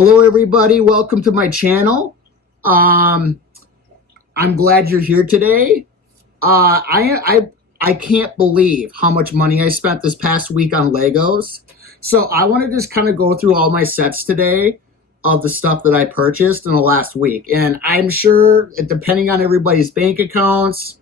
Hello, everybody. Welcome to my channel. I'm glad you're here today. I can't believe how much money I spent this past week on Legos. So I want to just kind of go through all my sets today of the stuff that I purchased in the last week. And I'm sure, depending on everybody's bank accounts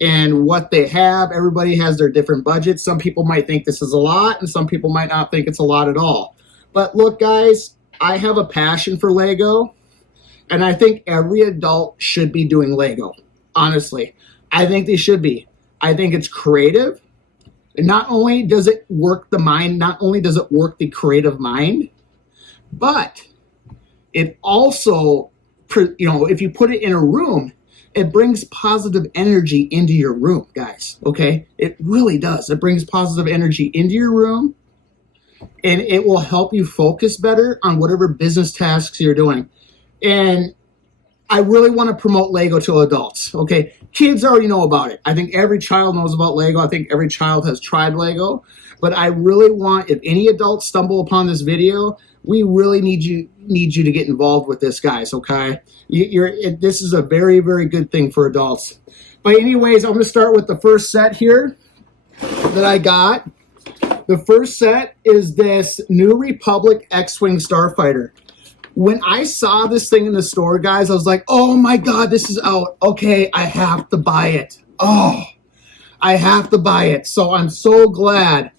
and what they have, everybody has their different budgets. Some people might think this is a lot, and some people might not think it's a lot at all. But look, guys, I have a passion for Lego, and I think every adult should be doing Lego. Honestly, I think they should be. I think it's creative. And not only does it work the mind, not only does it work the creative mind, but it also, if you put it in a room, it brings positive energy into your room, guys, okay? It really does. It brings positive energy into your room, and it will help you focus better on whatever business tasks you're doing. And I really want to promote Lego to adults, okay? Kids already know about it. I think every child knows about Lego. I think every child has tried Lego. But I really want, if any adults stumble upon this video, we really need you to get involved with this, guys, okay? This is a very, very good thing for adults. But anyways, I'm going to start with the first set here that I got. The first set is this New Republic X-Wing Starfighter. When I saw this thing in the store, guys, I was like, oh my God, this is out. Okay, I have to buy it. Oh, I have to buy it. So I'm so glad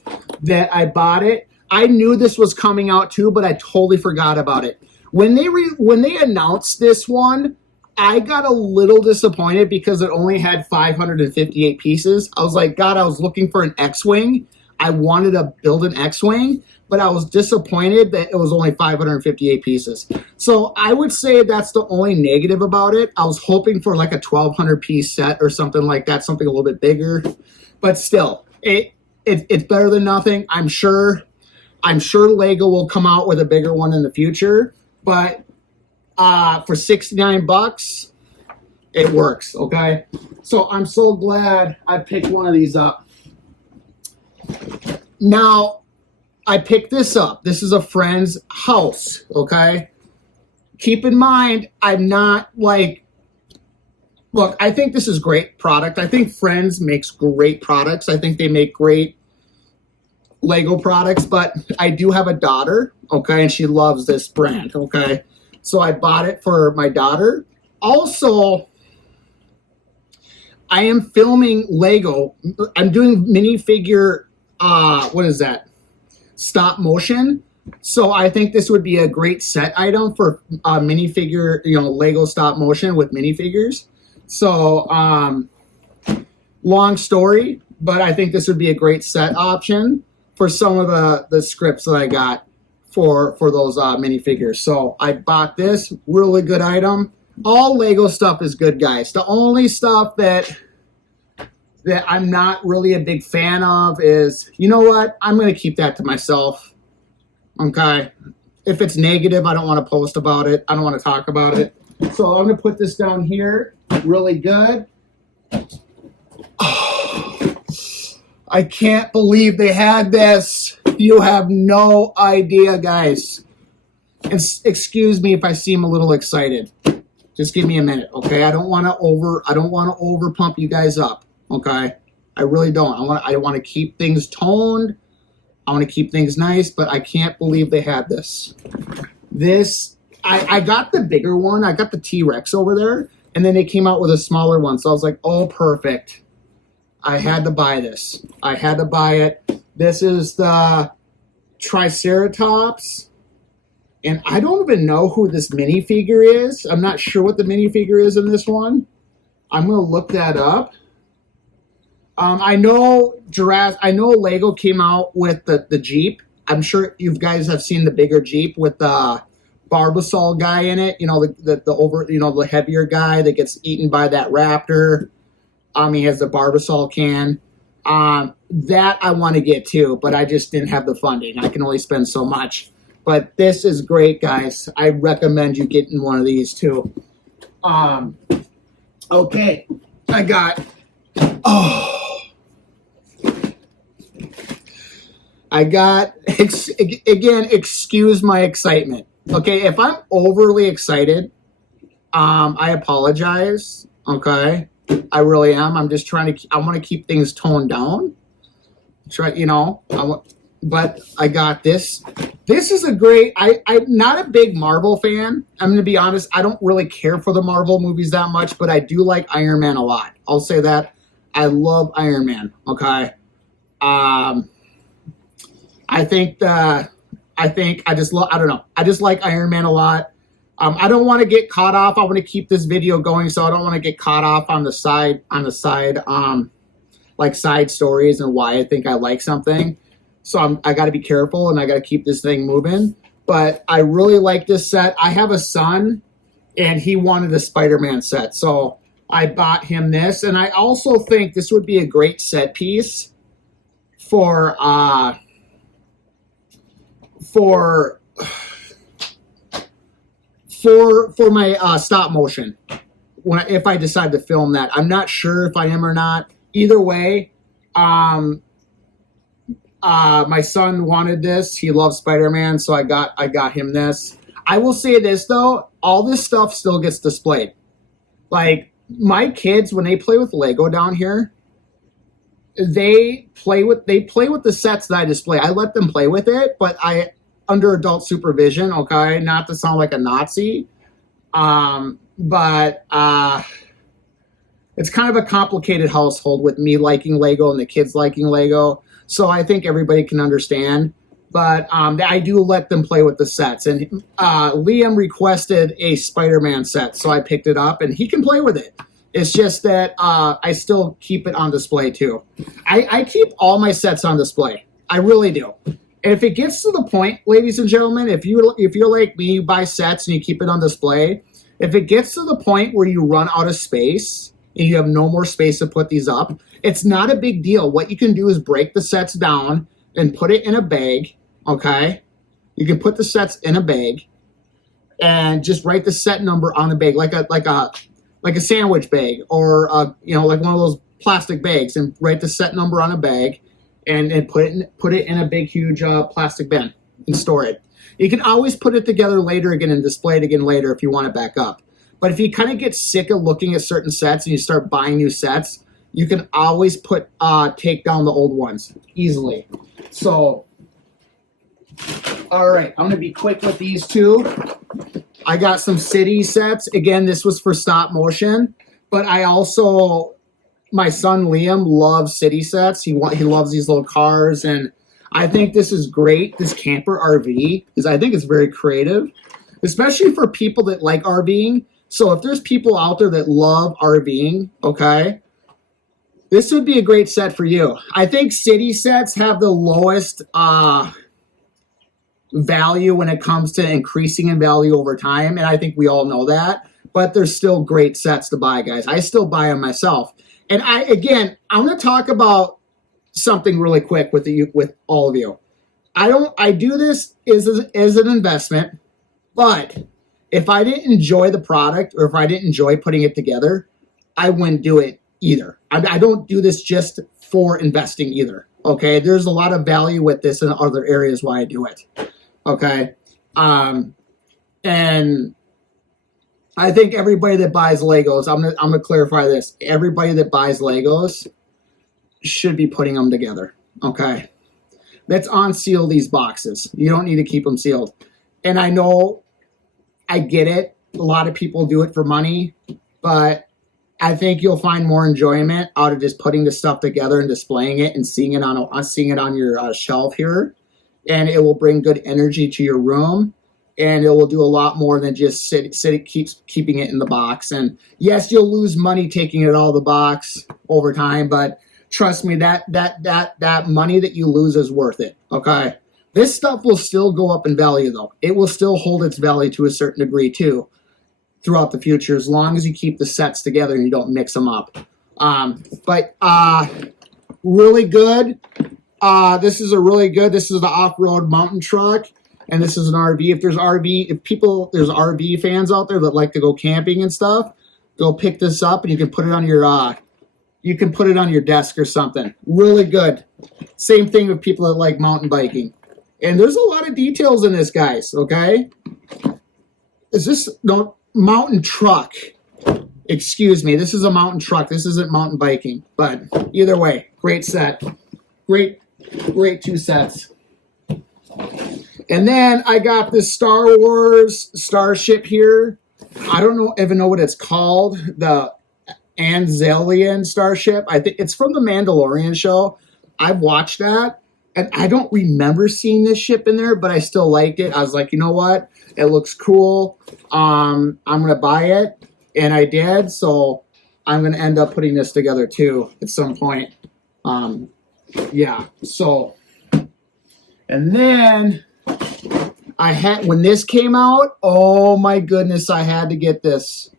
that I bought it. I knew this was coming out too, but I totally forgot about it. When they announced this one, I got a little disappointed because it only had 558 pieces. I was like, God, I was looking for an X-Wing. I wanted to build an X-Wing, but I was disappointed that it was only 558 pieces. So I would say that's the only negative about it. I was hoping for like a 1,200 piece set or something like that, something a little bit bigger. But still, it's better than nothing. I'm sure Lego will come out with a bigger one in the future. But for 69 bucks, it works, okay? So I'm so glad I picked one of these up. Now, I picked this up. This is a friend's house, okay? Keep in mind, I'm not like, look, I think this is great product. I think Friends makes great products. I think they make great Lego products, but I do have a daughter, okay, and she loves this brand, okay? So I bought it for my daughter. Also, I am filming Lego. I'm doing minifigure, what is that? Stop motion. So I think this would be a great set item for minifigure, Lego stop motion with minifigures. So long story, but I think this would be a great set option for some of the scripts that I got for those minifigures. So I bought this really good item. All Lego stuff is good, guys. The only stuff that I'm not really a big fan of is, you know what? I'm going to keep that to myself. Okay. If it's negative, I don't want to post about it. I don't want to talk about it. So I'm going to put this down here. Really good. Oh, I can't believe they had this. You have no idea, guys. And excuse me if I seem a little excited. Just give me a minute, okay? I don't want to over pump you guys up. Okay, I really don't. I want to keep things toned. I want to keep things nice, but I can't believe they had this. I got the bigger one. I got the T-Rex over there, and then they came out with a smaller one. So I was like, oh, perfect. I had to buy this. I had to buy it. This is the Triceratops, and I don't even know who this minifigure is. I'm not sure what the minifigure is in this one. I'm going to look that up. I know Lego came out with the Jeep. I'm sure you guys have seen the bigger Jeep with the Barbasol guy in it. The heavier guy that gets eaten by that raptor. He has the Barbasol can. That I want to get too, but I just didn't have the funding. I can only spend so much. But this is great, guys. I recommend you getting one of these too. Okay, I got. I got, again, excuse my excitement. Okay, if I'm overly excited, I apologize. Okay, I really am. I'm just trying to. I want to keep things toned down. Try, but I got this. This is a great. I'm not a big Marvel fan. I'm going to be honest. I don't really care for the Marvel movies that much, but I do like Iron Man a lot. I'll say that. I love Iron Man. Okay. I think I just love. I don't know. I just like Iron Man a lot. I don't want to get caught off. I want to keep this video going, so I don't want to get caught off on the side. Like side stories and why I think I like something. So I got to be careful and I got to keep this thing moving. But I really like this set. I have a son and he wanted a Spider-Man set. So I bought him this. And I also think this would be a great set piece for my stop motion. If I decide to film that. I'm not sure if I am or not. Either way, my son wanted this. He loves Spider-Man, so I got him this. I will say this though, all this stuff still gets displayed. Like my kids, when they play with Lego down here, they play with the sets that I display. I let them play with it, but under adult supervision. Okay, not to sound like a Nazi, but it's kind of a complicated household with me liking Lego and the kids liking Lego. So I think everybody can understand. But I do let them play with the sets. And Liam requested a Spider-Man set, so I picked it up, and he can play with it. It's just that I still keep it on display, too. I keep all my sets on display. I really do. And if it gets to the point, ladies and gentlemen, if you're like me, you buy sets and you keep it on display. If it gets to the point where you run out of space, and you have no more space to put these up, it's not a big deal. What you can do is break the sets down and put it in a bag, okay? You can put the sets in a bag and just write the set number on the bag, like a sandwich bag or like one of those plastic bags, and write the set number on a bag and put it in a big, huge plastic bin and store it. You can always put it together later again and display it again later if you want it back up. But if you kind of get sick of looking at certain sets and you start buying new sets, you can always take down the old ones easily. So, all right, I'm going to be quick with these two. I got some city sets. Again, this was for stop motion, but my son Liam loves city sets. He loves these little cars, and I think this is great, this camper RV, because I think it's very creative, especially for people that like RVing. So if there's people out there that love RVing, okay, this would be a great set for you. I think city sets have the lowest value when it comes to increasing in value over time, and I think we all know that. But there's still great sets to buy, guys. I still buy them myself. And I'm going to talk about something really quick with all of you. I do this as an investment, but if I didn't enjoy the product or if I didn't enjoy putting it together, I wouldn't do it either. I don't do this just for investing either. Okay, there's a lot of value with this in other areas why I do it. Okay, and I think everybody that buys Legos, I'm gonna clarify this. Everybody that buys Legos should be putting them together. Okay, let's unseal these boxes. You don't need to keep them sealed. And I know, I get it. A lot of people do it for money, but I think you'll find more enjoyment out of just putting the stuff together and displaying it and seeing it on your shelf here. And it will bring good energy to your room, and it will do a lot more than just keeping it in the box. And yes, you'll lose money taking it out of the box over time, but trust me, that money that you lose is worth it. Okay, this stuff will still go up in value, though. It will still hold its value to a certain degree too throughout the future, as long as you keep the sets together and you don't mix them up. But really good. This is the off-road mountain truck, and this is an RV. If there's RV fans out there that like to go camping and stuff, go pick this up, and you can put it on your desk or something. Really good. Same thing with people that like mountain biking. And there's a lot of details in this, guys, okay? is this no mountain truck? Excuse me, this is a mountain truck. This isn't mountain biking, but either way, great set. Great 2 sets. And then I got this Star Wars starship here. I don't even know what it's called. The Anzelian starship. I think it's from the Mandalorian show. I've watched that, and I don't remember seeing this ship in there, but I still liked it. I was like, you know what? It looks cool. I'm gonna buy it, and I did. So I'm gonna end up putting this together too at some point. Yeah. So, and then I had, when this came out, oh my goodness, I had to get this.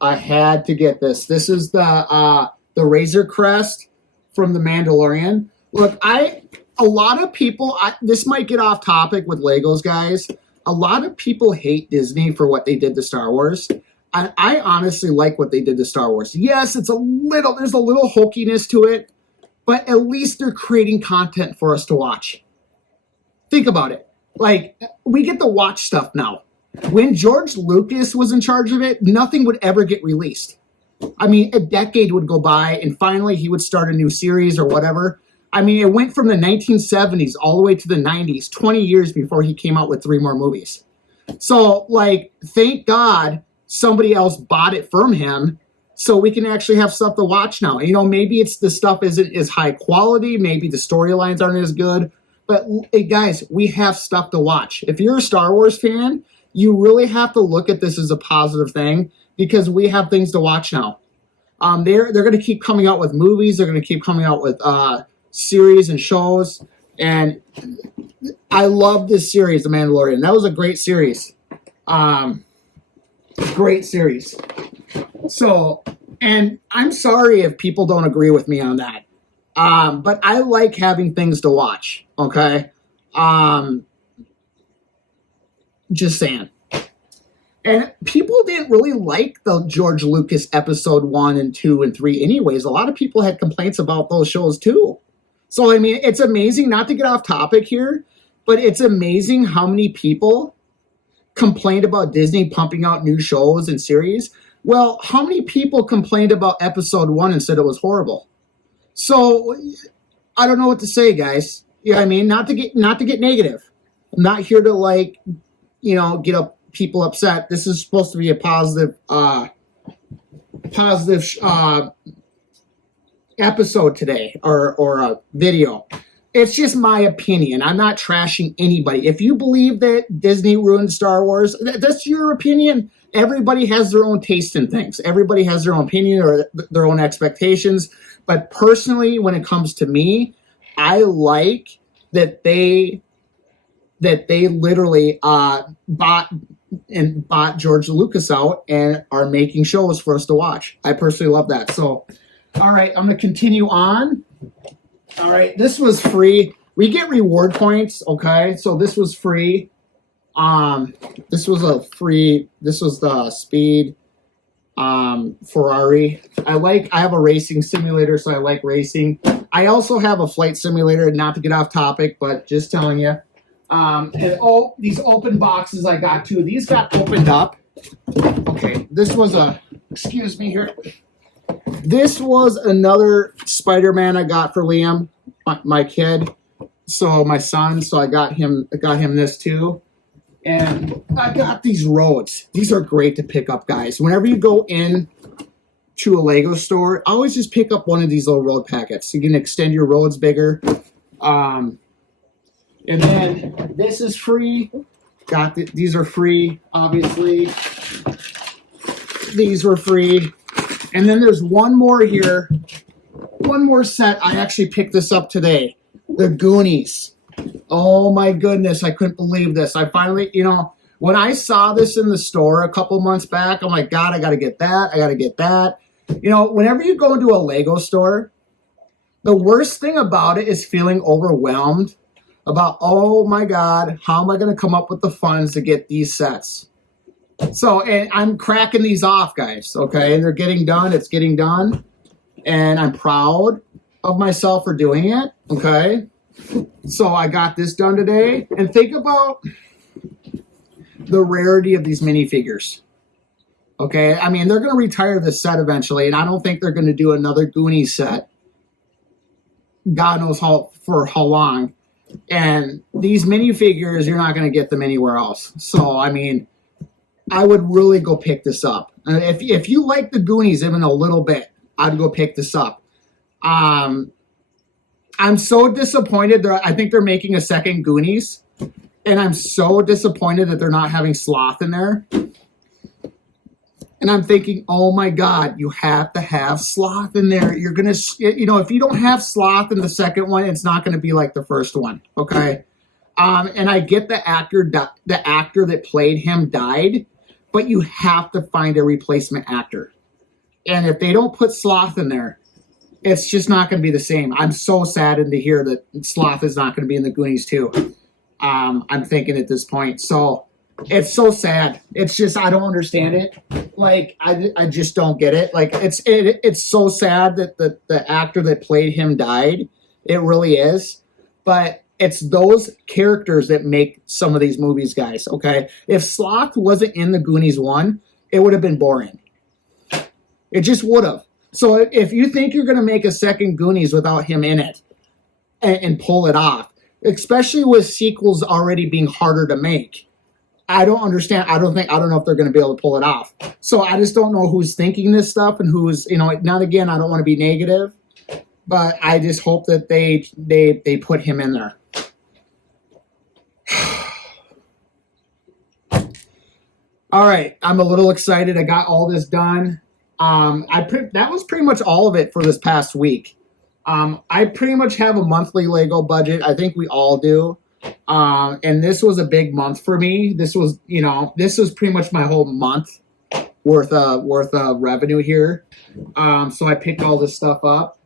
This is the Razor Crest from the Mandalorian. Look, a lot of people, this might get off topic with Legos, guys. A lot of people hate Disney for what they did to Star Wars. I honestly like what they did to Star Wars. Yes, there's a little hokiness to it, but at least they're creating content for us to watch. Think about it. Like, we get to watch stuff now. When George Lucas was in charge of it, nothing would ever get released. I mean, a decade would go by, and finally he would start a new series or whatever. I mean, it went from the 1970s all the way to the 90s, 20 years before he came out with 3 more movies. So, like, thank God somebody else bought it from him so we can actually have stuff to watch now. You know, maybe it's the stuff isn't as high quality, maybe the storylines aren't as good, but hey, guys, we have stuff to watch. If you're a Star Wars fan, you really have to look at this as a positive thing because we have things to watch now. They're going to keep coming out with movies. They're going to keep coming out with series and shows. And I love this series, The Mandalorian. That was a great series. Great series. So, and I'm sorry if people don't agree with me on that. But I like having things to watch. Okay. Just saying. And people didn't really like the George Lucas episode 1 and 2 and 3 anyways. A lot of people had complaints about those shows too. So, I mean, it's amazing, not to get off topic here, but it's amazing how many people complained about Disney pumping out new shows and series. Well, how many people complained about episode 1 and said it was horrible? So, I don't know what to say, guys. You know what I mean? Not to get negative. I'm not here to, like, you know, get people upset. This is supposed to be a positive episode today, or a video. It's just my opinion. I'm not trashing anybody. If you believe that Disney ruined Star Wars, that's your opinion. Everybody has their own taste in things. Everybody has their own opinion or their own expectations. But personally, when it comes to me, I like that they literally bought George Lucas out and are making shows for us to watch. I personally love that. So, all right, I'm going to continue on. All right, this was free. We get reward points, okay? So this was free. This was the Speed Ferrari. I have a racing simulator, so I like racing. I also have a flight simulator, not to get off topic, but just telling you. And these open boxes I got too. These got opened up. Okay, excuse me here. This was another Spider-Man I got for Liam, my kid. So my son. So I got him this too. And I got these roads. These are great to pick up, guys. Whenever you go in to a Lego store, always just pick up one of these little road packets. You can extend your roads bigger. And then this is free. These are free, obviously. These were free. And then there's one more here. One more set. I actually picked this up today. The Goonies. Oh my goodness, I couldn't believe this. I finally, when I saw this in the store a couple months back, I'm like, God, I got to get that. I got to get that. Whenever you go into a Lego store, the worst thing about it is feeling overwhelmed about, oh my God, how am I going to come up with the funds to get these sets? So, and I'm cracking these off, guys, okay? And they're getting done. It's getting done. And I'm proud of myself for doing it, okay? So I got this done today. And think about the rarity of these minifigures. Okay, I mean, they're going to retire this set eventually, and I don't think they're going to do another Goonies set. God knows for how long. And these minifigures, you're not going to get them anywhere else. So, I mean, I would really go pick this up. If you like the Goonies even a little bit, I'd go pick this up. I'm so disappointed. I think they're making a second Goonies, and I'm so disappointed that they're not having Sloth in there. And I'm thinking, oh my God, you have to have Sloth in there. You're going to, if you don't have Sloth in the second one, it's not going to be like the first one. Okay. And I get the actor that played him died, but you have to find a replacement actor. And if they don't put Sloth in there, it's just not going to be the same. I'm so saddened to hear that Sloth is not going to be in the Goonies too. I'm thinking at this point. So it's so sad. It's just, I don't understand it. Like, I just don't get it. Like, it's so sad that the actor that played him died. It really is. But it's those characters that make some of these movies, guys, okay? If Sloth wasn't in the Goonies 1, it would have been boring. It just would have. So if you think you're going to make a second Goonies without him in it and pull it off, especially with sequels already being harder to make, I don't understand. I don't know if they're going to be able to pull it off. So I just don't know who's thinking this stuff and who's, not again, I don't want to be negative, but I just hope that they put him in there. All right. I'm a little excited. I got all this done. That was pretty much all of it for this past week. I pretty much have a monthly Lego budget. I think we all do. And this was a big month for me. This was pretty much my whole month worth of revenue here. So I picked all this stuff up,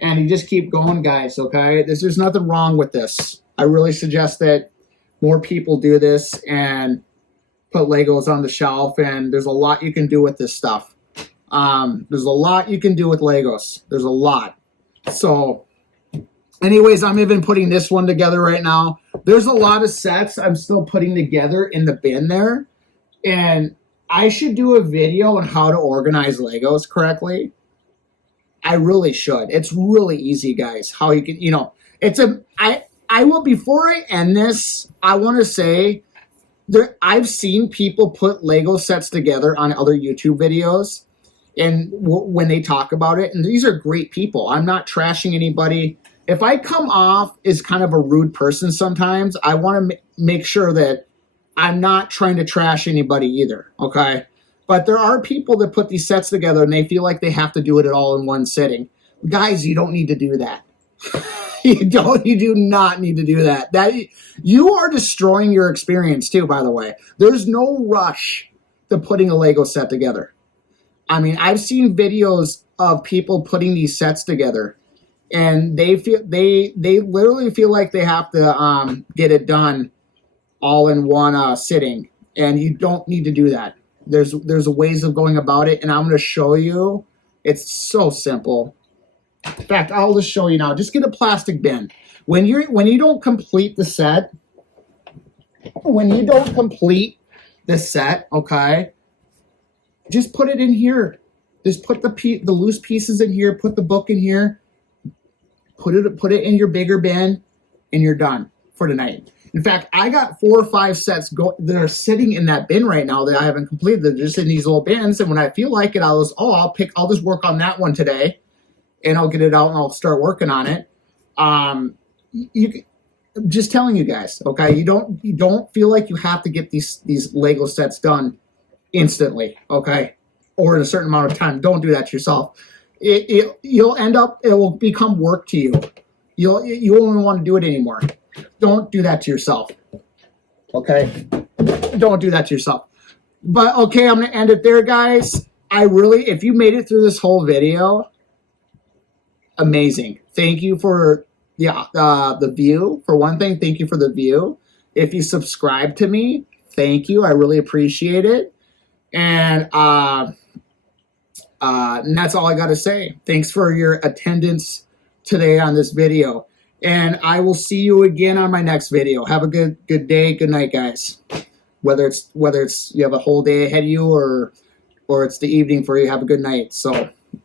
and you just keep going, guys. Okay, there's nothing wrong with this. I really suggest that more people do this and put Legos on the shelf. And there's a lot you can do with this stuff. There's a lot you can do with Legos. There's a lot. So anyways, I'm even putting this one together right now. There's a lot of sets I'm still putting together in the bin there. And I should do a video on how to organize Legos correctly. I really should. It's really easy, guys. How you can, I will, before I end this, I want to say I've seen people put Lego sets together on other YouTube videos. And when they talk about it, and these are great people. I'm not trashing anybody. If I come off as kind of a rude person sometimes, I want to make sure that I'm not trying to trash anybody either, okay? But there are people that put these sets together and they feel like they have to do it all in one sitting. Guys, you don't need to do that. You do not need to do that. You are destroying your experience too, by the way. There's no rush to putting a Lego set together. I mean, I've seen videos of people putting these sets together, and they literally feel like they have to get it done all in one sitting, and you don't need to do that. There's ways of going about it, and I'm going to show you. It's so simple. In fact, I'll just show you now. Just get a plastic bin. When you don't complete the set, okay, just put it in here. Just put the loose pieces in here. Put the book in here. Put it in your bigger bin, and you're done for tonight. In fact, I got 4 or 5 sets that are sitting in that bin right now that I haven't completed. They're just in these little bins, and when I feel like it, I'll just work on that one today, and I'll get it out and I'll start working on it. Just telling you guys, okay? You don't feel like you have to get these Lego sets done instantly, okay? Or in a certain amount of time. Don't do that to yourself. It will become work to you. You won't want to do it anymore. Don't do that to yourself. Okay? Don't do that to yourself. But okay, I'm gonna end it there, guys. If you made it through this whole video, amazing. Thank you for the view. For one thing, thank you for the view. If you subscribe to me, thank you. I really appreciate it. And that's all I got to say. Thanks for your attendance today on this video. And I will see you again on my next video. Have a good day. Good night, guys. whether it's you have a whole day ahead of you or it's the evening for you. Have a good night. So